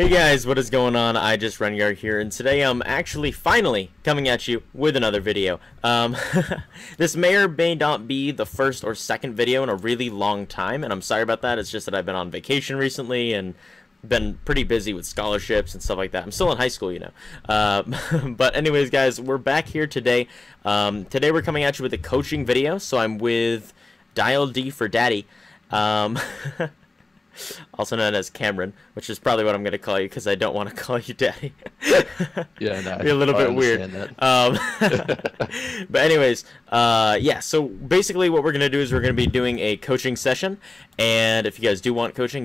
Hey guys, what is going on? I just Rengar here, and today I'm actually finally coming at you with another video. This may or may not be the first or second video in a really long time, and I'm sorry about that. It's just that I've been on vacation recently and been pretty busy with scholarships and stuff like that. I'm still in high school, you know. But anyways, guys, we're back here today. Today we're coming at you with a coaching video, so I'm with Dial D for Daddy. Also known as Cameron, which is probably what I'm going to call you because I don't want to call you Daddy. Yeah, no, Be a little bit weird. But anyways, yeah, so basically what we're going to do is we're going to be doing a coaching session, and if you guys do want coaching,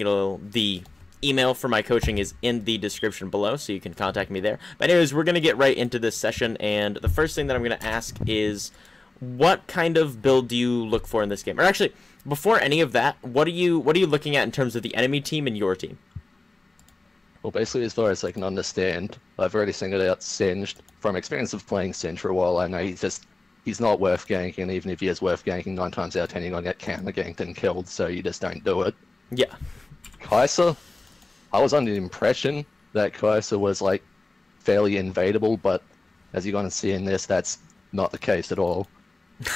the email for my coaching is in the description below, so you can contact me there. But anyways, we're going to get right into this session, and the first thing that I'm going to ask is, what kind of build do you look for in this game? Or actually, before any of that, what are you looking at in terms of the enemy team and your team? Well, basically, as far as I can understand, I've already singled out Singed. From experience of playing Singed for a while, I know he's not worth ganking, and even if he is worth ganking, 9 times out of 10 you're going to get counter ganked and killed, so you just don't do it. Yeah. Kai'Sa, I was under the impression that Kai'Sa was, like, fairly invadable, but as you're going to see in this, that's not the case at all.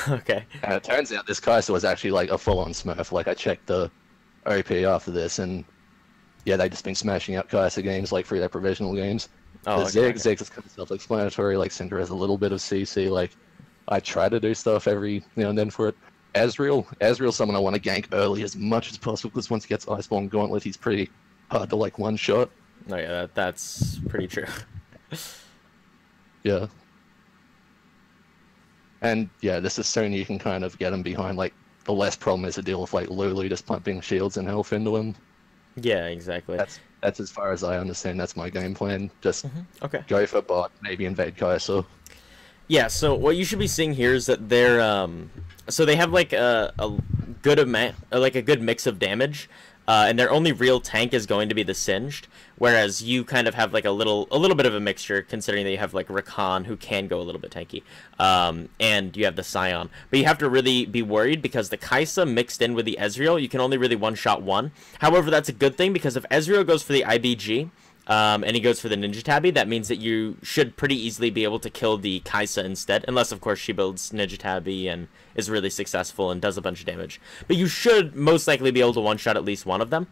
Okay. And it turns out this Kai'Sa was actually like a full-on smurf. Like, I checked the OP after this, and yeah, they've just been smashing out Kai'Sa games like through their provisional games. Oh, the Ziggs is kind of self-explanatory. Like, Syndra has a little bit of CC. Like, I try to do stuff every now and then for it. Azriel's someone I want to gank early as much as possible, because once he gets Iceborne Gauntlet, he's pretty hard to like one-shot. Oh yeah, that's pretty true. Yeah. And yeah, this is soon you can kind of get him behind, like, the less problem is to deal with, like, Lulu just pumping shields and health into him. Yeah, exactly. That's as far as I understand. That's my game plan. Just Okay. go for bot, maybe invade Kai'Sa. Yeah, so what you should be seeing here is that they're so they have like a good amount, like a good mix of damage, and their only real tank is going to be the Singed, whereas you kind of have like a little bit of a mixture, considering that you have like Rakan, who can go a little bit tanky, and you have the Sion. But you have to really be worried because the Kai'Sa mixed in with the Ezreal, you can only really one-shot one. However, that's a good thing, because if Ezreal goes for the IBG, and he goes for the Ninja Tabby, that means that you should pretty easily be able to kill the Kai'Sa instead, unless of course she builds Ninja Tabby and is really successful and does a bunch of damage. But you should most likely be able to one-shot at least one of them.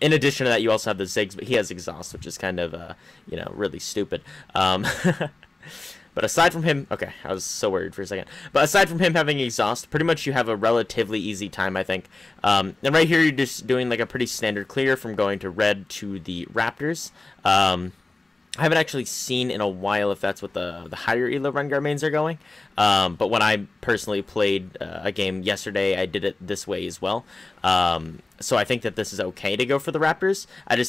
In addition to that, you also have the Ziggs, but he has Exhaust, which is kind of, you know, really stupid. But aside from him, okay, I was so worried for a second. But aside from him having Exhaust, pretty much you have a relatively easy time, I think. And right here, you're just doing like a pretty standard clear from going to red to the Raptors. I haven't actually seen in a while if that's what the higher elo Rengar mains are going. But when I personally played a game yesterday, I did it this way as well. So I think that this is okay to go for the Raptors. I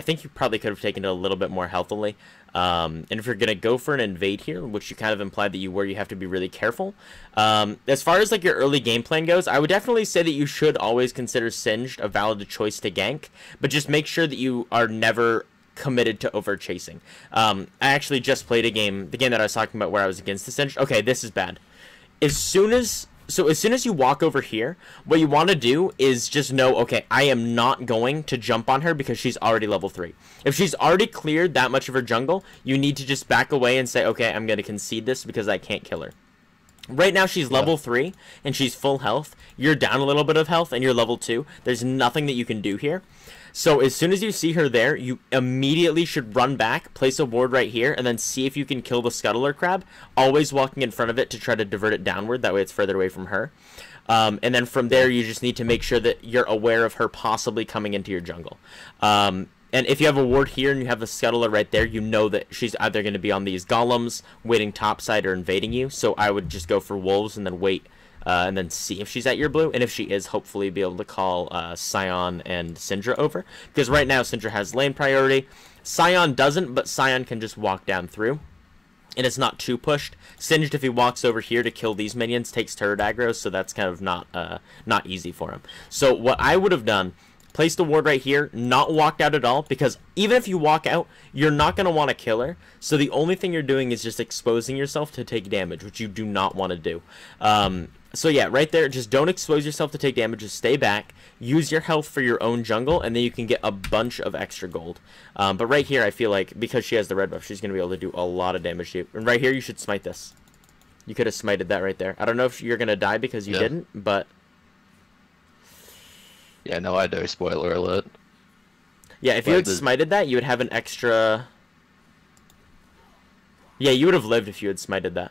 think you probably could have taken it a little bit more healthily. And if you're gonna go for an invade here, which you kind of implied that you were, you have to be really careful. As far as like your early game plan goes, I would definitely say that you should always consider Singed a valid choice to gank, but just make sure that you are never committed to over chasing. I actually just played the game that I was talking about where I was against the Singed. Okay, this is bad. As soon as you walk over here, what you want to do is just know, okay, I am not going to jump on her because she's already level 3. If she's already cleared that much of her jungle, you need to just back away and say, okay, I'm going to concede this because I can't kill her. Right now, she's level 3, and she's full health. You're down a little bit of health, and you're level 2. There's nothing that you can do here. So as soon as you see her there, you immediately should run back, place a ward right here, and then see if you can kill the Scuttler Crab, always walking in front of it to try to divert it downward. That way it's further away from her. And then from there, you just need to make sure that you're aware of her possibly coming into your jungle. And if you have a ward here and you have the Scuttler right there, you know that she's either going to be on these golems, waiting topside, or invading you. So I would just go for wolves and then wait. And then see if she's at your blue, and if she is, hopefully be able to call Sion and Syndra over, because right now Syndra has lane priority. Sion doesn't, but Sion can just walk down through, and it's not too pushed. Singed, if he walks over here to kill these minions, takes turret aggro, so that's kind of not easy for him. So what I would have done, placed a ward right here, not walked out at all, because even if you walk out, you're not going to want to kill her. So the only thing you're doing is just exposing yourself to take damage, which you do not want to do. So yeah, right there, just don't expose yourself to take damage, just stay back, use your health for your own jungle, and then you can get a bunch of extra gold. But right here, I feel like, because she has the red buff, she's going to be able to do a lot of damage to you. And right here, you should smite this. You could have smited that right there. I don't know if you're going to die because you didn't, but... Yeah, no, I do, spoiler alert. Yeah, if you had smited that, you would have an extra... Yeah, you would have lived if you had smited that.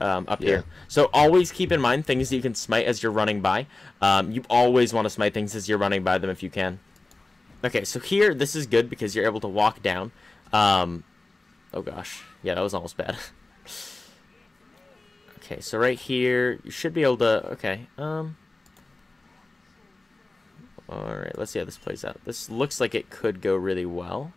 Up here. So always keep in mind things that you can smite as you're running by. You always want to smite things as you're running by them if you can. Okay, so here, this is good because you're able to walk down. Oh gosh. Yeah, that was almost bad. Okay, so right here, you should be able to... Okay, alright, let's see how this plays out. This looks like it could go really well.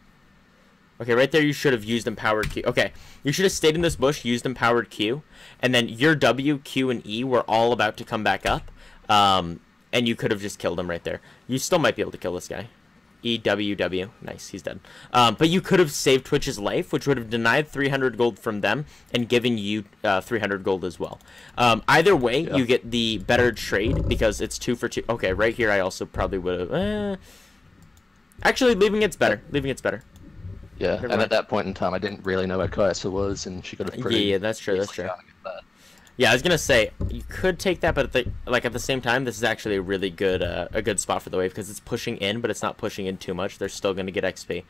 Okay, right there you should have used Empowered Q. Okay, you should have stayed in this bush, used Empowered Q, and then your W, Q, and E were all about to come back up, and you could have just killed him right there. You still might be able to kill this guy. E, W, W. Nice, he's dead. But you could have saved Twitch's life, which would have denied 300 gold from them and given you 300 gold as well. Either way, you get the better trade because it's 2 for 2. Okay, right here I also probably would have... Actually, leaving it's better. Leaving it's better. Yeah, and at that point in time, I didn't really know where Kai'Sa was, and she could have pretty... Yeah, that's true, that's true. Yeah, I was gonna say, you could take that, but at the same time, this is actually a really good a good spot for the wave, because it's pushing in, but it's not pushing in too much. They're still gonna get XP.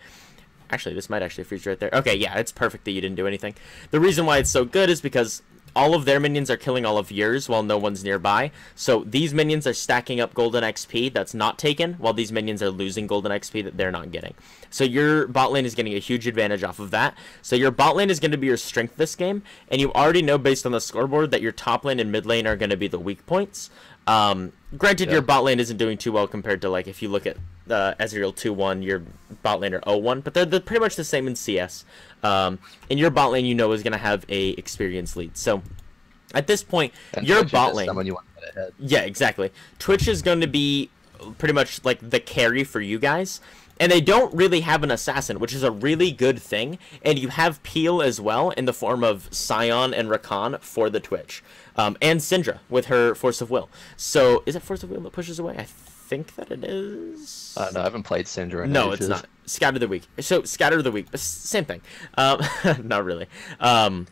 Actually, this might actually freeze right there. Okay, yeah, it's perfect that you didn't do anything. The reason why it's so good is because all of their minions are killing all of yours while no one's nearby. So these minions are stacking up golden XP that's not taken, while these minions are losing golden XP that they're not getting. So your bot lane is getting a huge advantage off of that. So your bot lane is going to be your strength this game, and you already know based on the scoreboard that your top lane and mid lane are going to be the weak points. Granted, your bot lane isn't doing too well compared to, like, if you look at Ezreal 2-1, your bot lane are 0-1, but they're pretty much the same in CS. And your bot lane, you know, is going to have a experience lead. So, at this point, and your bot lane... You want to get ahead. Yeah, exactly. Twitch is going to be pretty much, like, the carry for you guys. And they don't really have an assassin, which is a really good thing. And you have Peel as well in the form of Sion and Rakan for the Twitch. And Syndra with her Force of Will. So, is it Force of Will that pushes away? I think that it is. No, I haven't played Syndra in No, ages. it's not. Scatter the Weak. So, Scatter the Weak. Same thing. Not really. But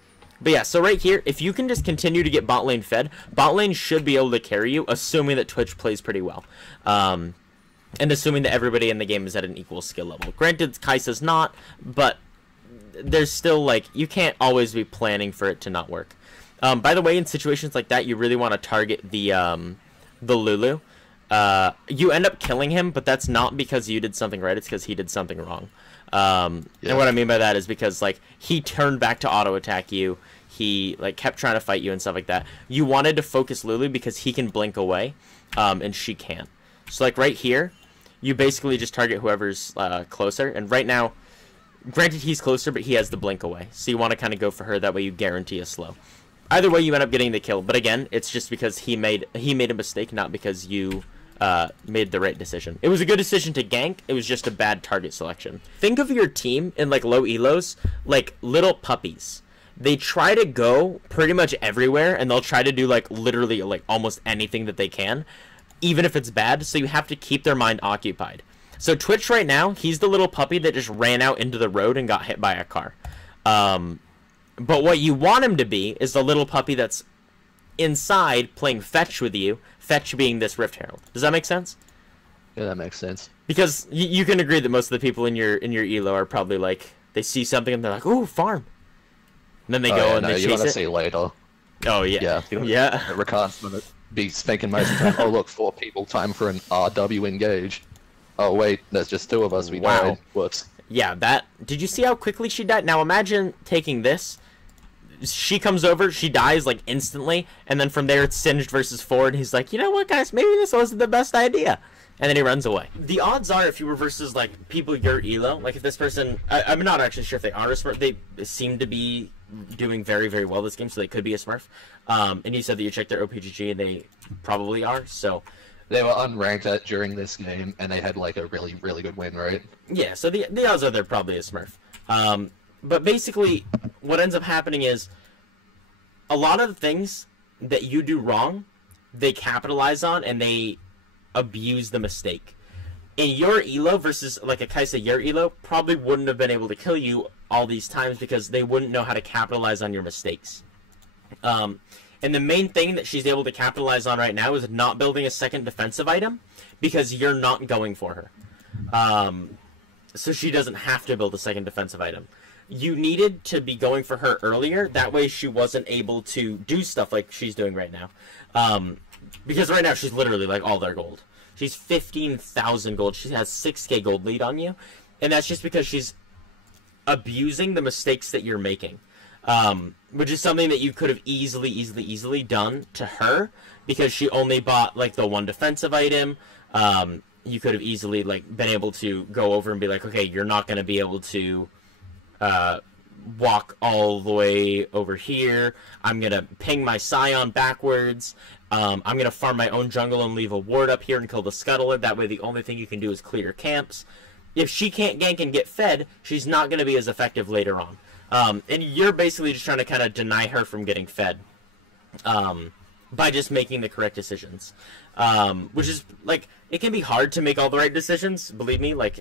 yeah, so right here, if you can just continue to get bot lane fed, bot lane should be able to carry you, assuming that Twitch plays pretty well. And assuming that everybody in the game is at an equal skill level. Granted, Kai'Sa's not, but there's still, like, you can't always be planning for it to not work. By the way, in situations like that, you really want to target the Lulu. You end up killing him, but that's not because you did something right, it's because he did something wrong. And what I mean by that is because, like, he turned back to auto-attack you, he, like, kept trying to fight you and stuff like that. You wanted to focus Lulu because he can blink away, and she can't. So, like, right here, you basically just target whoever's closer, and right now, granted he's closer, but he has the blink away, so you want to kind of go for her, that way you guarantee a slow. Either way, you end up getting the kill, but again, it's just because he made a mistake, not because you made the right decision. It was a good decision to gank, it was just a bad target selection. Think of your team in, like, low elos like little puppies. They try to go pretty much everywhere, and they'll try to do, like, literally, like, almost anything that they can, even if it's bad, so you have to keep their mind occupied. So Twitch right now, he's the little puppy that just ran out into the road and got hit by a car. But what you want him to be is the little puppy that's inside playing fetch with you, fetch being this Rift Herald. Does that make sense? Yeah, that makes sense. Because you can agree that most of the people in your elo are probably like, they see something and they're like, ooh, farm. And then they go and they chase it. You're gonna see later. Oh, yeah. Yeah. Rakan's gonna be thinking most of the time, oh look, 4 people, time for an RW engage. Oh wait, there's just 2 of us, we died. Whoops. Yeah, that... Did you see how quickly she died? Now imagine taking this. She comes over, she dies, like, instantly, and then from there it's Singed versus 4, and he's like, you know what, guys, maybe this wasn't the best idea. And then he runs away. The odds are, if you were versus, like, people your elo, like, if this person... I'm not actually sure if they are a Smurf. They seem to be doing very, very well this game, so they could be a Smurf. And you said that you checked their OPGG, and they probably are, so... They were unranked during this game, and they had, like, a really, really good win rate. Yeah, so the odds are they're probably a Smurf. But basically, what ends up happening is, a lot of the things that you do wrong they capitalize on and they abuse the mistake. In your elo versus like a Kai'Sa, your elo probably wouldn't have been able to kill you all these times because they wouldn't know how to capitalize on your mistakes. And the main thing that she's able to capitalize on right now is not building a second defensive item because you're not going for her. So she doesn't have to build a second defensive item. You needed to be going for her earlier. That way she wasn't able to do stuff like she's doing right now. Because right now she's literally like all their gold. She's 15,000 gold. She has 6k gold lead on you. And that's just because she's abusing the mistakes that you're making. Which is something that you could have easily done to her because she only bought like the one defensive item. You could have easily like been able to go over and be like, okay, you're not going to be able to walk all the way over here. I'm going to ping my Scion backwards. I'm going to farm my own jungle and leave a ward up here and kill the Scuttler. That way the only thing you can do is clear camps. If she can't gank and get fed, she's not going to be as effective later on. And you're basically just trying to kind of deny her from getting fed by just making the correct decisions. Which is, like, it can be hard to make all the right decisions, believe me. Like,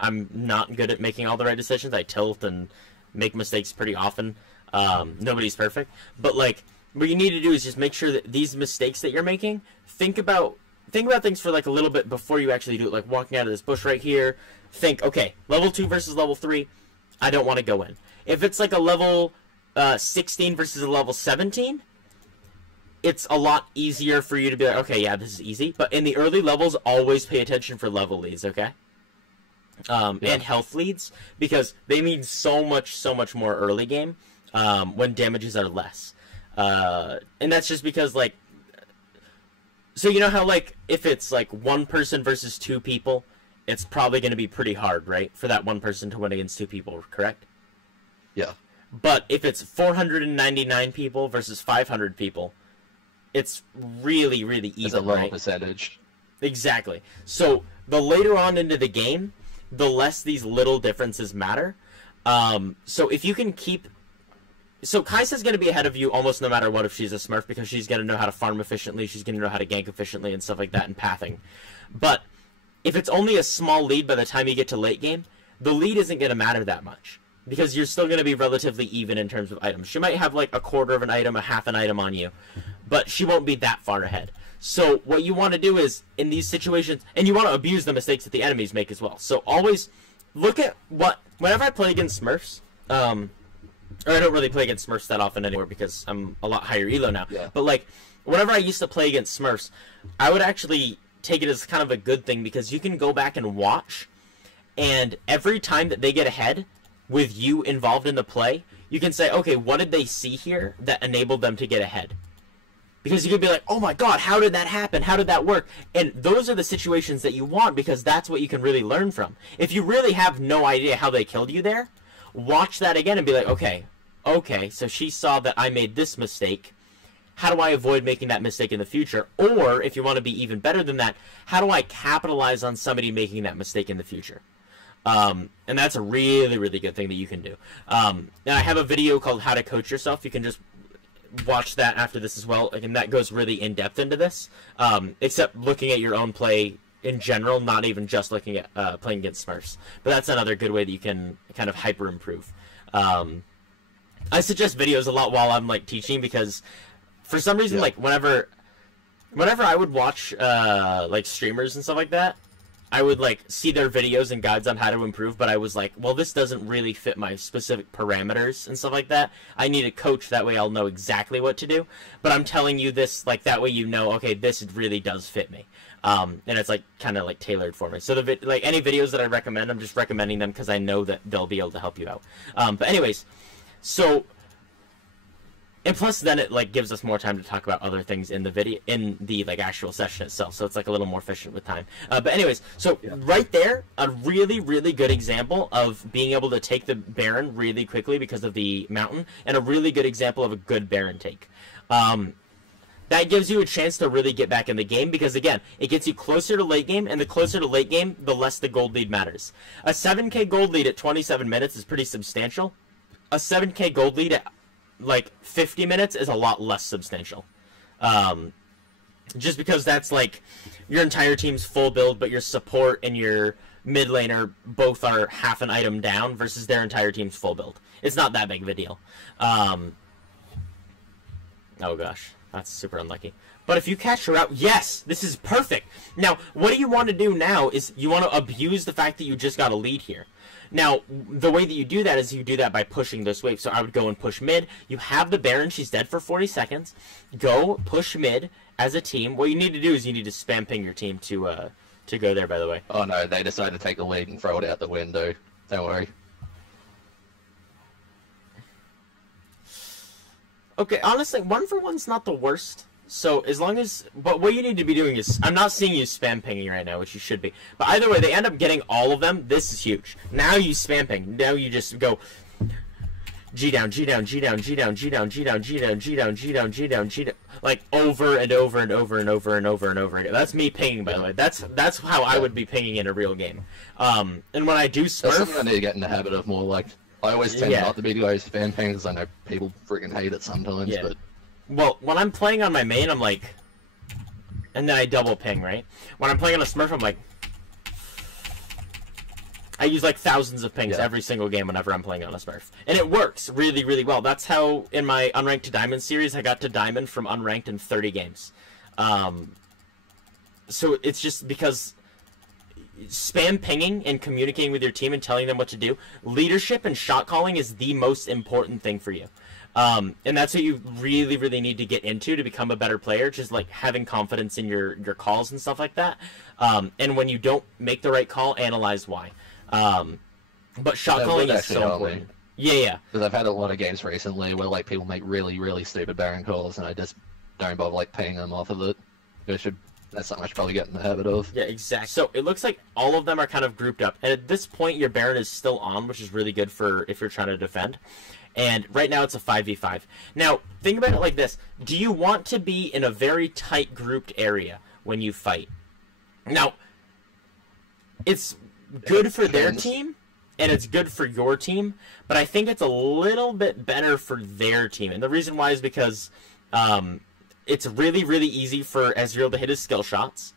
I'm not good at making all the right decisions. I tilt and make mistakes pretty often. Nobody's perfect. But, like, what you need to do is just make sure that these mistakes that you're making, think about things for, like, a little bit before you actually do it. Like, walking out of this bush right here, think, okay, level 2 versus level 3, I don't want to go in. If it's, like, a level 16 versus a level 17, it's a lot easier for you to be like, okay, yeah, this is easy. But in the early levels, always pay attention for level leads, okay? And health leads, because they mean so much more early game when damages are less. And that's just because, like, so you know how, like, if it's, like, one person versus two people, it's probably going to be pretty hard, right? For that one person to win against two people, correct? Yeah. But if it's 499 people versus 500 people, it's really even, it's a low right? percentage. Exactly. So the later on into the game, the less these little differences matter. So if you can keep... So Kai'Sa's going to be ahead of you almost no matter what if she's a Smurf, because she's going to know how to farm efficiently, she's going to know how to gank efficiently and stuff like that, and pathing. But if it's only a small lead by the time you get to late game, the lead isn't going to matter that much, because you're still going to be relatively even in terms of items. She might have like a quarter of an item, a half an item on you, but she won't be that far ahead. So what you want to do is, in these situations, and you want to abuse the mistakes that the enemies make as well. So always look at whenever I play against Smurfs, or I don't really play against Smurfs that often anymore because I'm a lot higher elo now. Yeah. But like, whenever I used to play against Smurfs, I would actually take it as kind of a good thing, because you can go back and watch, and every time that they get ahead with you involved in the play, you can say, okay, what did they see here that enabled them to get ahead? Because you could be like, oh my god, how did that happen? How did that work? And those are the situations that you want, because that's what you can really learn from. If you really have no idea how they killed you there, watch that again and be like, okay, so she saw that I made this mistake. How do I avoid making that mistake in the future? Or, if you want to be even better than that, how do I capitalize on somebody making that mistake in the future? And that's a really good thing that you can do. And I have a video called How to Coach Yourself. You can just watch that after this as well. And that goes really in-depth into this. Except looking at your own play in general, not even just looking at playing against Smurfs. But that's another good way that you can kind of hyper-improve. I suggest videos a lot while I'm, like, teaching, because for some reason, like, whenever I would watch, like, streamers and stuff like that, I would, like, see their videos and guides on how to improve, but I was like, well, this doesn't really fit my specific parameters and stuff like that. I need a coach, that way I'll know exactly what to do. But I'm telling you this, like, that way you know, okay, this really does fit me. And it's, like, kind of, like, tailored for me. So, like, any videos that I recommend, I'm just recommending them because I know that they'll be able to help you out. But anyways, so... And plus, then it, like, gives us more time to talk about other things in the video, in the, like, actual session itself. So it's, like, a little more efficient with time. But anyways, so right there, a really good example of being able to take the Baron really quickly because of the mountain, and a really good example of a good Baron take. That gives you a chance to really get back in the game, because, again, it gets you closer to late game, and the closer to late game, the less the gold lead matters. A 7k gold lead at 27 minutes is pretty substantial. A 7k gold lead at like 50 minutes is a lot less substantial. just because that's like your entire team's full build, but your support and your mid laner both are half an item down versus their entire team's full build. It's not that big of a deal. Oh gosh, that's super unlucky. But if you catch her out, yes, this is perfect. Now, what do you want to do now is you want to abuse the fact that you just got a lead here. Now, the way that you do that is you do that by pushing this wave. So I would go and push mid. You have the Baron. She's dead for 40 seconds. Go push mid as a team. What you need to do is you need to spam ping your team to go there, by the way. Oh no, they decided to take the lead and throw it out the window. Don't worry. Okay, honestly, 1-for-1's not the worst. So as long as, but what you need to be doing is, I'm not seeing you spam pinging right now, which you should be. But either way, they end up getting all of them. This is huge. Now you spam ping. Now you just go G down, G down, G down, G down, G down, G down, G down, G down, G down, G down, G down, like over and over and over and over and over and over again. That's me pinging, by the way. That's how I would be pinging in a real game. And when I do Smurf, that's something I need to get in the habit of more. Like I always tend not to be those spam ping because I know people freaking hate it sometimes, but. Well, when I'm playing on my main, I'm like... And then I double ping, right? When I'm playing on a Smurf, I'm like... I use like thousands of pings every single game whenever I'm playing on a Smurf. And it works really, really well. That's how, in my Unranked to Diamond series, I got to Diamond from Unranked in 30 games. So it's just because... Spam pinging and communicating with your team and telling them what to do. Leadership and shot calling is the most important thing for you. And that's what you really, really need to get into to become a better player, just like having confidence in your calls and stuff like that. And when you don't make the right call, analyze why. But shot calling is so important. Yeah. Because I've had a lot of games recently where like people make really, really stupid Baron calls, and I just don't bother like paying them off of it. That's something I should probably get in the habit of. Yeah, exactly. So it looks like all of them are kind of grouped up, and at this point your Baron is still on, which is really good for if you're trying to defend. And right now it's a 5v5. Now, think about it like this. Do you want to be in a very tight grouped area when you fight? Now, it's good for their team, and it's good for your team, but I think it's a little bit better for their team. And the reason why is because it's really, really easy for Ezreal to hit his skill shots.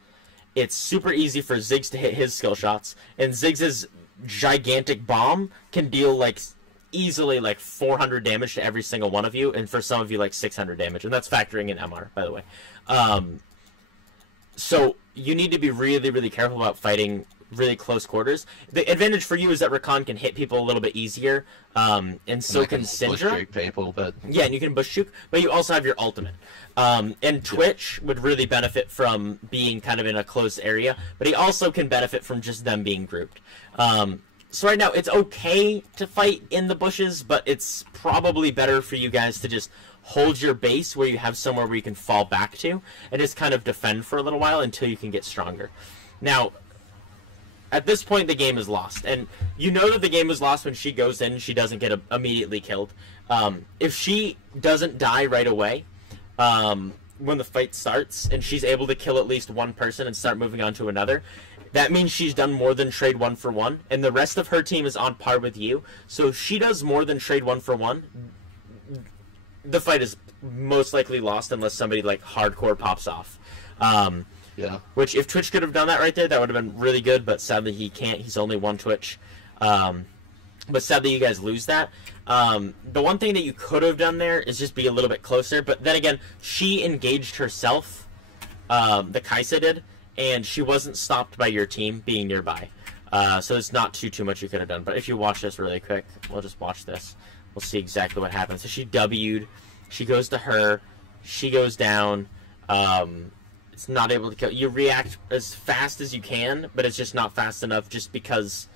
It's super easy for Ziggs to hit his skill shots. And Ziggs' gigantic bomb can deal, like... easily like 400 damage to every single one of you, and for some of you like 600 damage, and that's factoring in MR, by the way. So you need to be really, really careful about fighting really close quarters. The advantage for you is that Rakan can hit people a little bit easier, and so can Syndra. People, but... Yeah, and you can bush juke, but you also have your ultimate. And Twitch would really benefit from being kind of in a close area, but he also can benefit from just them being grouped. So right now, it's okay to fight in the bushes, but it's probably better for you guys to just hold your base where you have somewhere where you can fall back to, and just kind of defend for a little while until you can get stronger. Now, at this point, the game is lost, and you know that the game is lost when she goes in and she doesn't get immediately killed. If she doesn't die right away, when the fight starts, and she's able to kill at least one person and start moving on to another, that means she's done more than trade 1-for-1, and the rest of her team is on par with you. So if she does more than trade 1-for-1, the fight is most likely lost unless somebody like hardcore pops off. Yeah. Which, if Twitch could have done that right there, that would have been really good, but sadly he can't. He's only one Twitch. But sadly you guys lose that. The one thing that you could have done there is just be a little bit closer, but then again, she engaged herself, the Kai'Sa did, and she wasn't stopped by your team being nearby. So there's not too much you could have done. But if you watch this really quick, we'll just watch this. We'll see exactly what happens. So she W'd. She goes to her. She goes down. It's not able to kill. You react as fast as you can, but it's just not fast enough just because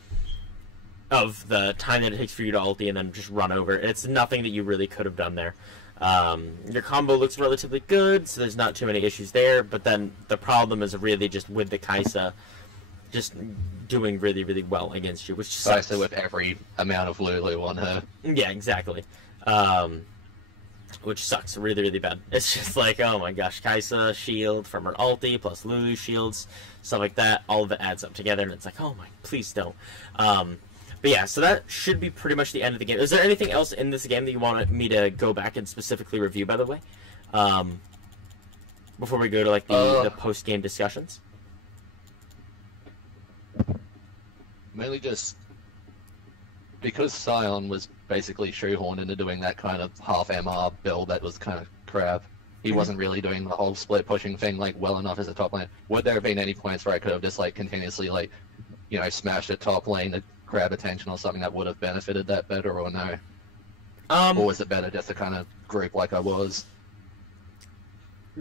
of the time that it takes for you to ulti and then just run over. It's nothing that you really could have done there. Your combo looks relatively good, so there's not too many issues there, but then the problem is really just with the Kai'Sa just doing really, really well against you, which sucks. Kai'Sa with every amount of Lulu on her. Yeah, exactly. Which sucks really, really bad. It's just like, oh my gosh, Kai'Sa shield from her ulti, plus Lulu shields, stuff like that, all of it adds up together, and it's like, oh my, please don't. But yeah, so that should be pretty much the end of the game. Is there anything else in this game that you wanted me to go back and specifically review, by the way? before we go to like the post game discussions? Mainly just because Scion was basically shoehorned into doing that kind of half MR build that was kind of crap. He wasn't really doing the whole split pushing thing like well enough as a top lane. Would there have been any points where I could have just like continuously like, you know, smashed a top lane to grab attention or something that would have benefited that better, or no? Or was it better just to kind of group like I was?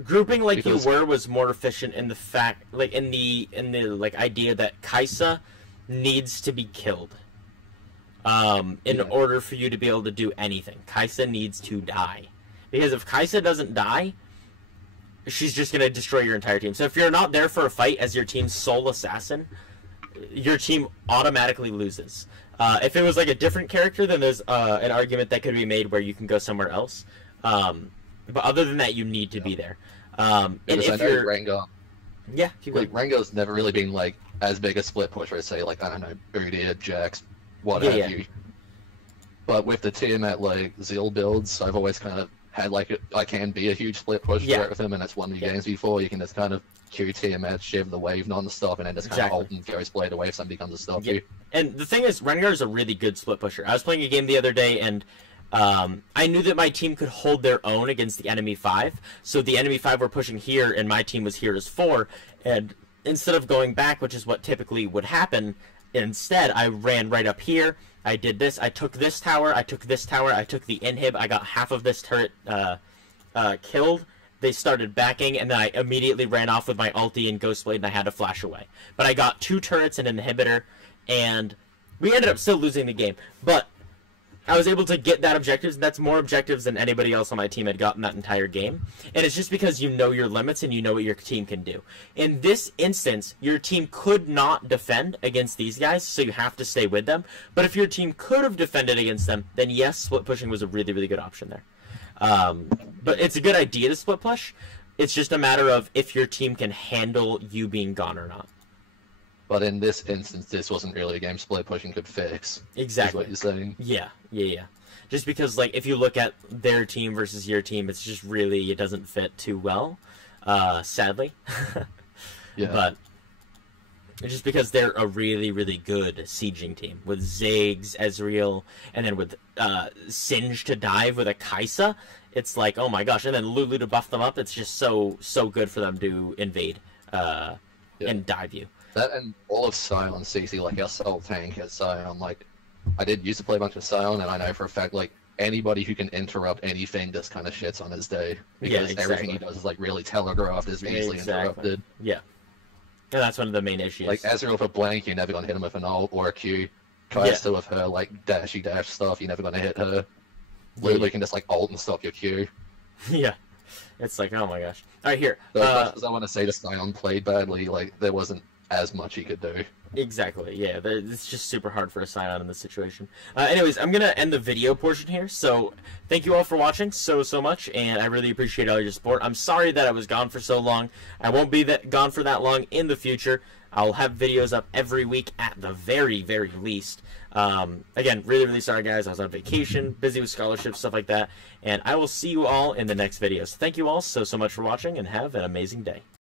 Grouping like you were was more efficient in the fact, like in the like idea that Kai'Sa needs to be killed. In order for you to be able to do anything, Kai'Sa needs to die. Because if Kai'Sa doesn't die, she's just going to destroy your entire team. So if you're not there for a fight as your team's sole assassin, your team automatically loses. If it was like a different character, then there's an argument that could be made where you can go somewhere else. But other than that, you need to be there. And if you're Rengar, keep going. Like Rengar's never really been like as big a split pusher as say like I don't know Udyr, Jax, what have you. But with the Tiamat like Zeal builds, I've always kind of had like I can be a huge split push with him, and it's won me games before. You can just kind of Q Tiamat, shiv the wave non-stop, and then just kind of ult and Furious Blade away if somebody comes to stop you. And the thing is, Rengar is a really good split pusher. I was playing a game the other day, and I knew that my team could hold their own against the enemy 5. So the enemy 5 were pushing here, and my team was here as 4. And instead of going back, which is what typically would happen, instead I ran right up here. I did this. I took this tower. I took this tower. I took the inhib. I got half of this turret killed. They started backing, and then I immediately ran off with my ulti and Ghostblade, and I had to flash away. But I got 2 turrets and an inhibitor, and we ended up still losing the game. But I was able to get that objectives, and that's more objectives than anybody else on my team had gotten that entire game. And it's just because you know your limits and you know what your team can do. In this instance, your team could not defend against these guys, so you have to stay with them. But if your team could have defended against them, then yes, split pushing was a really, really good option there. But it's a good idea to split push. It's just a matter of if your team can handle you being gone or not. But in this instance, this wasn't really a game split pushing could fix. Exactly. Is what you're saying. Yeah. Just because, like, if you look at their team versus your team, it's just really, it doesn't fit too well, sadly. But just because they're a really, really good sieging team with Ziggs, Ezreal, and then with Singed to dive with a Kai'Sa, it's like, oh my gosh. And then Lulu to buff them up, it's just so good for them to invade and dive you. That and all of Scion CC, like our sole tank as Scion, like, I did used to play a bunch of Scion, and I know for a fact, like, anybody who can interrupt anything just kind of shits on his day. Because everything he does is, like, really telegraphed, is easily interrupted. Yeah. And that's one of the main issues. Like, Ezreal for blank, you're never going to hit him with an ult or a Q. Kai'Sa with her, like, dashy dash stuff, you're never going to hit her. Literally can just, like, ult and stop your Q. Yeah. It's like, oh my gosh. Alright, here. So as much as I want to say the Scion played badly, like, there wasn't as much he could do. Exactly, yeah. It's just super hard for a Scion in this situation. Anyways, I'm going to end the video portion here, so thank you all for watching so much, and I really appreciate all your support. I'm sorry that I was gone for so long. I won't be gone for that long in the future. I'll have videos up every week at the very, very least. Again, really, really sorry, guys. I was on vacation, busy with scholarships, stuff like that, and I will see you all in the next video. So thank you all so much for watching, and have an amazing day.